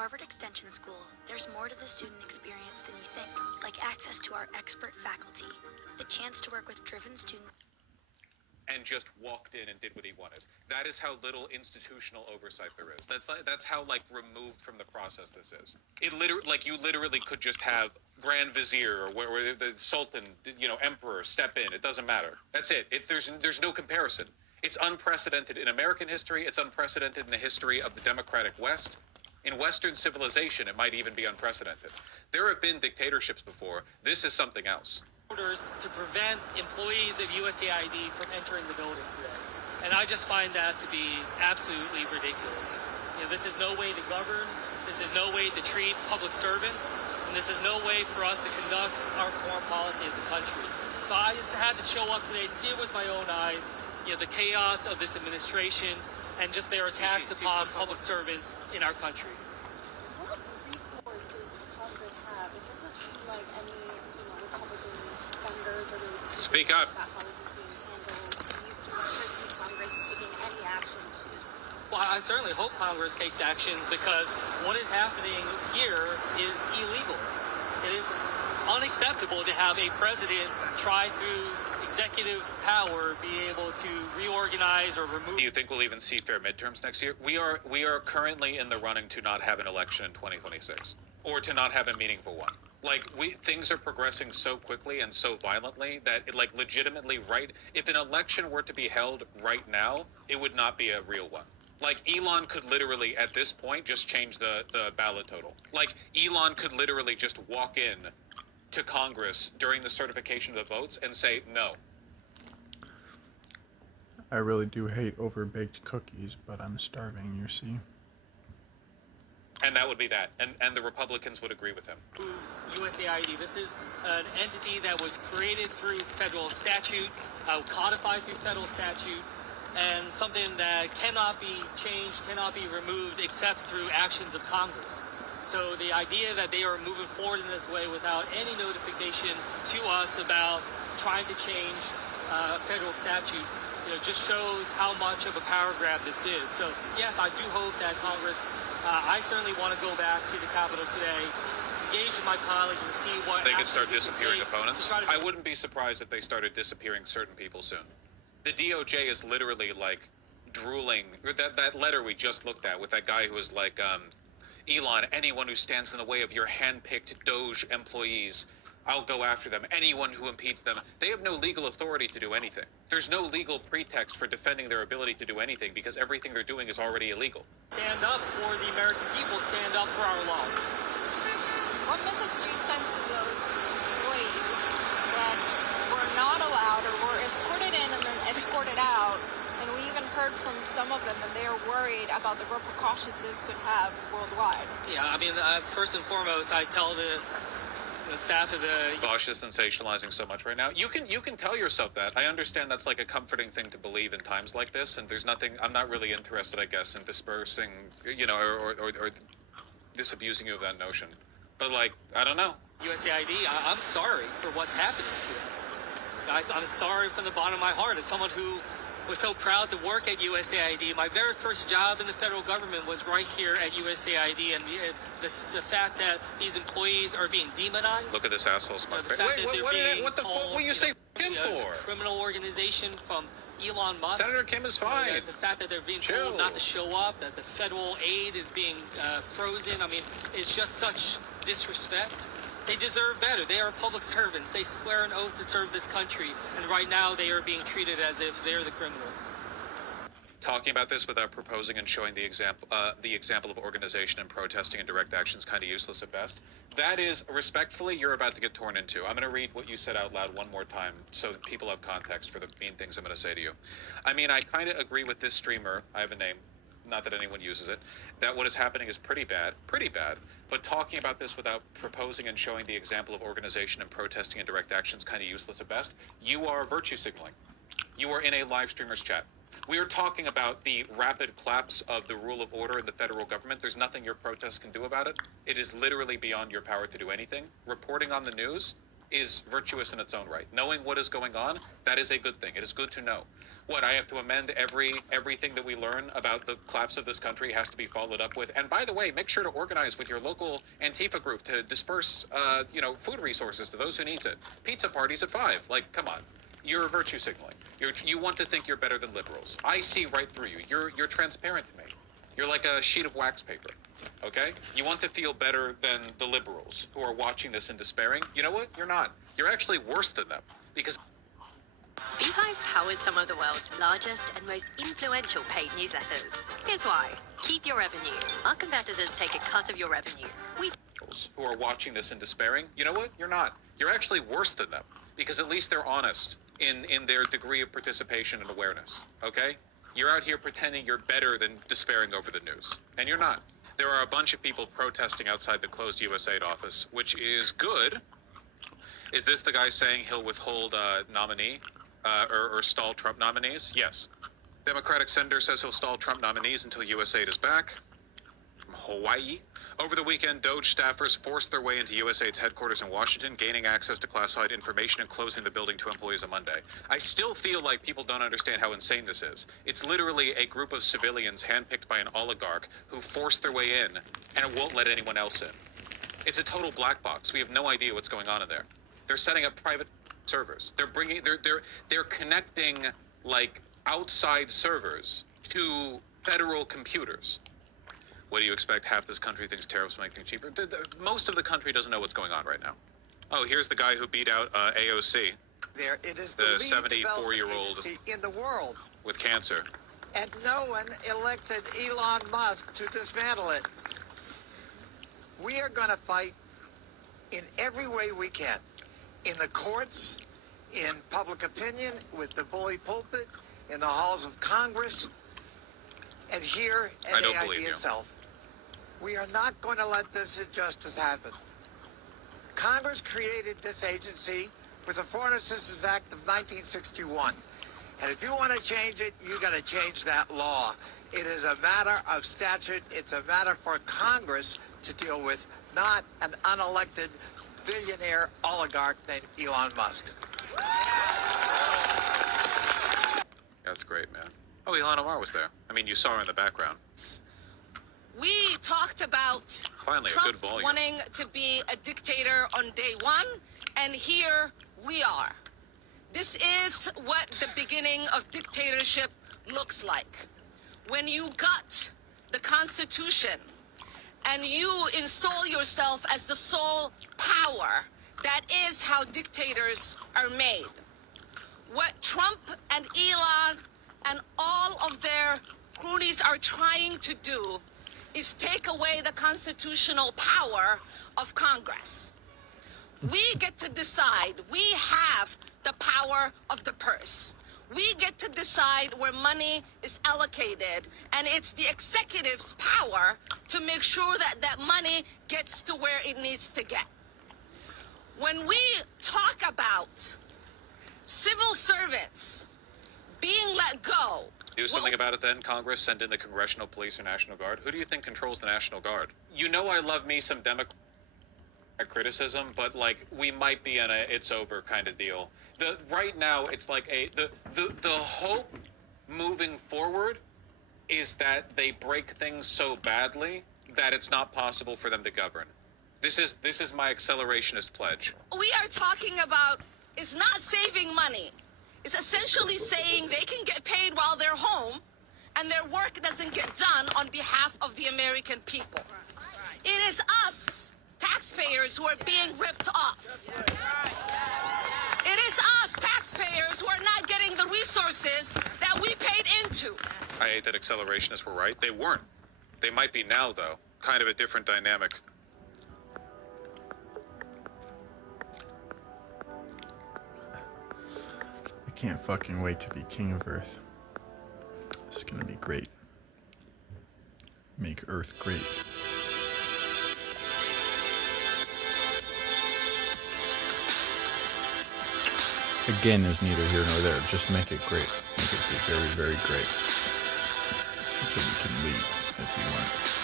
Harvard Extension School, there's more to the student experience than you think, like access to our expert faculty, the chance to work with driven students, and just walked in and did what he wanted. That is how little institutional oversight there is. That's how removed from the process this is. It literally, you literally could just have Grand Vizier or the Sultan, Emperor step in. It doesn't matter. That's it. There's no comparison. It's unprecedented in American history. It's unprecedented in the history of the democratic West. In Western civilization, it might even be unprecedented. There have been dictatorships before. This is something else. Orders to prevent employees of USAID from entering the building today. And I just find that to be absolutely ridiculous. This is no way to govern. This is no way to treat public servants. And this is no way for us to conduct our foreign policy as a country. So I just had to show up today, see it with my own eyes, the chaos of this administration and just their attacks upon public servants in our country. What recourse does Congress have? It doesn't seem like any Republican senators are really speak up about how this is being handled. Do you sort of foresee Congress taking any action to? Well, I certainly hope Congress takes action because what is happening here is illegal. It is unacceptable to have a president try through executive power be able to reorganize or remove. Do you think we'll even see fair midterms next year? We are currently in the running to not have an election in 2026 or to not have a meaningful one. Things are progressing so quickly and so violently that legitimately if an election were to be held right now, it would not be a real one. Elon could literally at this point just change the ballot total. Elon could literally just walk in to Congress during the certification of the votes and say no. I really do hate overbaked cookies, but I'm starving, you see. And that would be that. And the Republicans would agree with him. USAID, this is an entity that was created through federal statute, codified through federal statute, and something that cannot be changed, cannot be removed except through actions of Congress. So the idea that they are moving forward in this way without any notification to us about trying to change federal statute, just shows how much of a power grab this is. So yes, I do hope that Congress, I certainly want to go back to the Capitol today, engage with my colleagues and see what they could start disappearing opponents. I wouldn't be surprised if they started disappearing certain people soon. The DOJ is literally drooling. That letter we just looked at with that guy who was Elon, anyone who stands in the way of your hand-picked Doge employees, I'll go after them. Anyone who impedes them. They have no legal authority to do anything. There's no legal pretext for defending their ability to do anything because everything they're doing is already illegal. Stand up for the American people. Stand up for our laws. What message do you send to those employees that were not allowed or were escorted in and then escorted out? And we even heard from some of them that they are worried about the repercussions this could have worldwide. Yeah, I mean, first and foremost, I tell the staff of the... Bosch is sensationalizing so much right now. You can tell yourself that. I understand that's a comforting thing to believe in times like this, and there's nothing... I'm not really interested, I guess, in dispersing, or disabusing you of that notion. But, I don't know. USAID, I'm sorry for what's happening to them. Guys, I'm sorry from the bottom of my heart as someone who was so proud to work at USAID. My very first job in the federal government was right here at USAID, and the fact that these employees are being demonized. Look at this asshole smart face. What the fuck will you say him for? It's a criminal organization from Elon Musk. Senator Kim is fine. The fact that they're being told not to show up, that the federal aid is being frozen, I mean, it's just such disrespect. They deserve better. They are public servants. They swear an oath to serve this country, and right now they are being treated as if they're the criminals. Talking about this without proposing and showing the example of organization and protesting and direct action is kind of useless at best. That is, respectfully, you're about to get torn into. I'm going to read what you said out loud one more time so that people have context for the mean things I'm going to say to you. I mean, I kind of agree with this streamer. I have a name. Not that anyone uses it, that what is happening is pretty bad, but talking about this without proposing and showing the example of organization and protesting and direct action is kind of useless at best. You are virtue signaling. You are in a live streamer's chat. We are talking about the rapid collapse of the rule of order in the federal government. There's nothing your protest can do about it. It is literally beyond your power to do anything. Reporting on the news, is virtuous in its own right. Knowing what is going on, that is a good thing. It is good to know. What, I have to amend everything that we learn about the collapse of this country has to be followed up with. And by the way, make sure to organize with your local Antifa group to disperse, food resources to those who needs it. Pizza parties at 5. Like, come on. You're virtue signaling. You want to think you're better than liberals. I see right through you. You're transparent to me. You're like a sheet of wax paper. Okay? You want to feel better than the liberals who are watching this and despairing. You know what? You're not. You're actually worse than them. Because Beehive powers some of the world's largest and most influential paid newsletters. Here's why. Keep your revenue. Our competitors take a cut of your revenue. We who are watching this and despairing, you know what? You're not. You're actually worse than them. Because at least they're honest in their degree of participation and awareness. Okay? You're out here pretending you're better than despairing over the news. And you're not. There are a bunch of people protesting outside the closed USAID office, which is good. Is this the guy saying he'll withhold nominee or stall Trump nominees? Yes. Democratic senator says he'll stall Trump nominees until USAID is back. From Hawaii. Over the weekend, Doge staffers forced their way into USAID's headquarters in Washington, gaining access to classified information and closing the building to employees on Monday. I still feel like people don't understand how insane this is. It's literally a group of civilians handpicked by an oligarch who forced their way in and won't let anyone else in. It's a total black box. We have no idea what's going on in there. They're setting up private servers. They're connecting like outside servers to federal computers. What do you expect? Half this country thinks tariffs make things cheaper. Most of the country doesn't know what's going on right now. Oh, here's the guy who beat out AOC. There, it is the lead 74-year-old agency in the world, with cancer. and no one elected Elon Musk to dismantle it. We are going to fight in every way we can, in the courts, in public opinion, with the bully pulpit, in the halls of Congress, and here I at don't believe AID you. itself. We are not going to let this injustice happen. Congress created this agency with the Foreign Assistance Act of 1961. And if you want to change it, you got to change that law. It is a matter of statute. It's a matter for Congress to deal with, not an unelected billionaire oligarch named Elon Musk. That's great, man. Oh, Ilhan Omar was there. I mean, you saw her in the background. We talked about Finally, a Trump good volume. wanting to be a dictator on day one, and here we are. This is what the beginning of dictatorship looks like. When you gut the Constitution and you install yourself as the sole power, that is how dictators are made. What Trump and Elon and all of their cronies are trying to do is take away the constitutional power of Congress. We get to decide. We have the power of the purse. We get to decide where money is allocated, and it's the executive's power to make sure that that money gets to where it needs to get. When we talk about civil servants being let go, Do something about it then, Congress. Send in the Congressional Police or National Guard. Who do you think controls the National Guard? You know I love me some Democrat criticism, but like we might be in a it's over kind of deal. Right now it's like the hope moving forward is that they break things so badly that it's not possible for them to govern. This is my accelerationist pledge. we are talking about is not saving money. It's essentially saying they can get paid while they're home and their work doesn't get done on behalf of the American people. It is us, taxpayers, who are being ripped off. It is us, taxpayers, who are not getting the resources that we paid into. I hate that accelerationists were right. They weren't. They might be now, though. Kind of a different dynamic. I can't fucking wait to be king of Earth. This is gonna be great. Make Earth great. Again is neither here nor there. Just make it great. Make it be very, very great. So we can leave if you want.